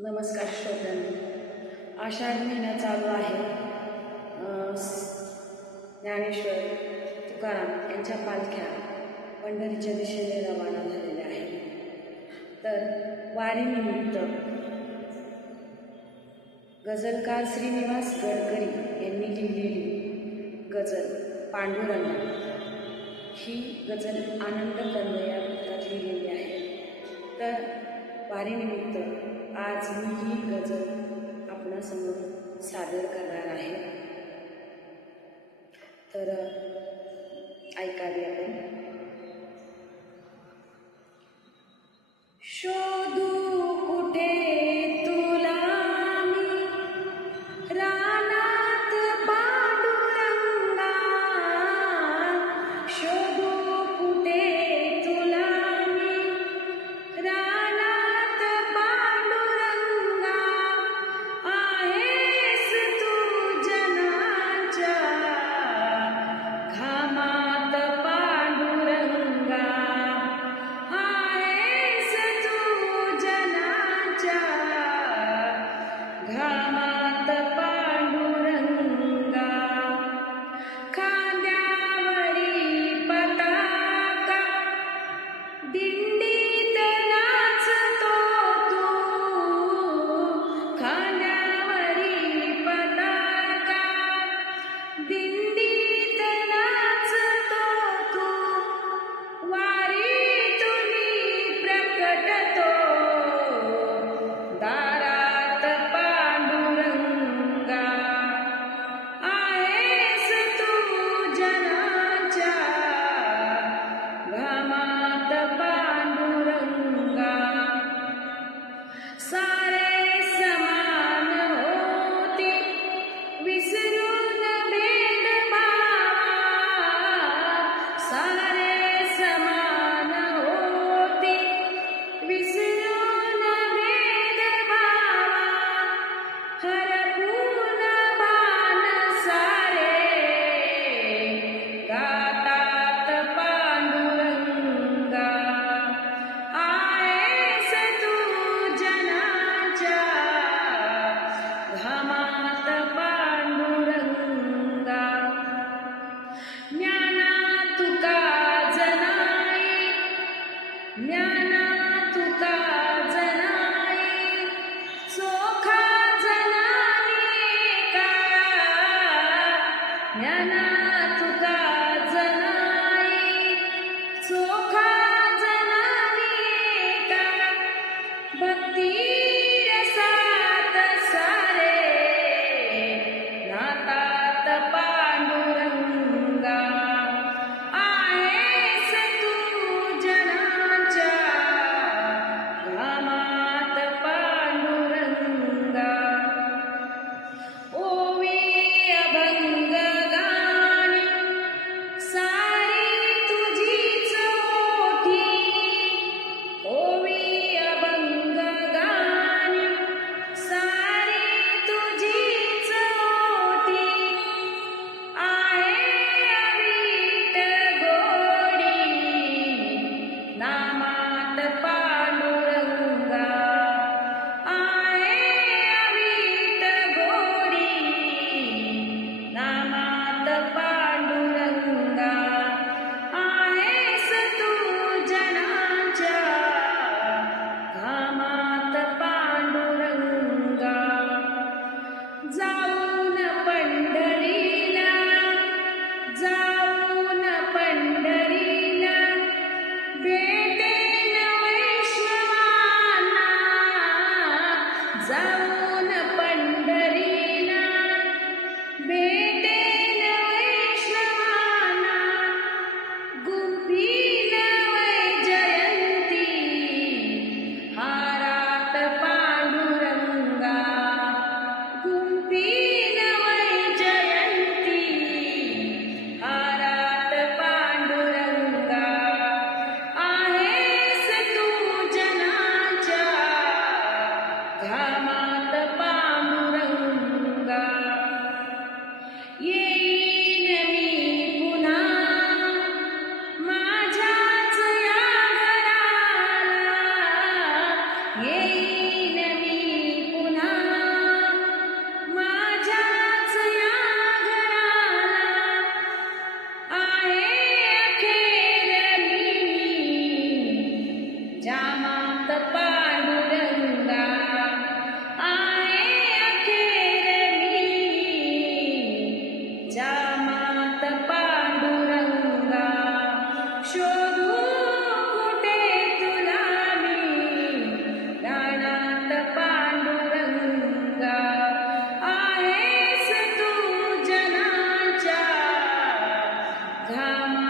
नमस्कार श्रोत्यांनो. आषाढ महिना चालू आहे. ज्ञानेश्वर तुकाराम यांच्या पालख्या पंढरीच्या दिशेने रवाना झालेल्या आहेत. तर वारीनिमित्त गझलकार श्रीनिवास गडकरी यांनी लिहिलेली गझल पांडुरंगा. ही गझल आनंद कंद या वृत्तात लिहिलेली आहे. तर वारीनिमित्त आज मी ही गजल आपणासमोर सादर करणार आहे. तर ऐकावी आपण. शो did كما come.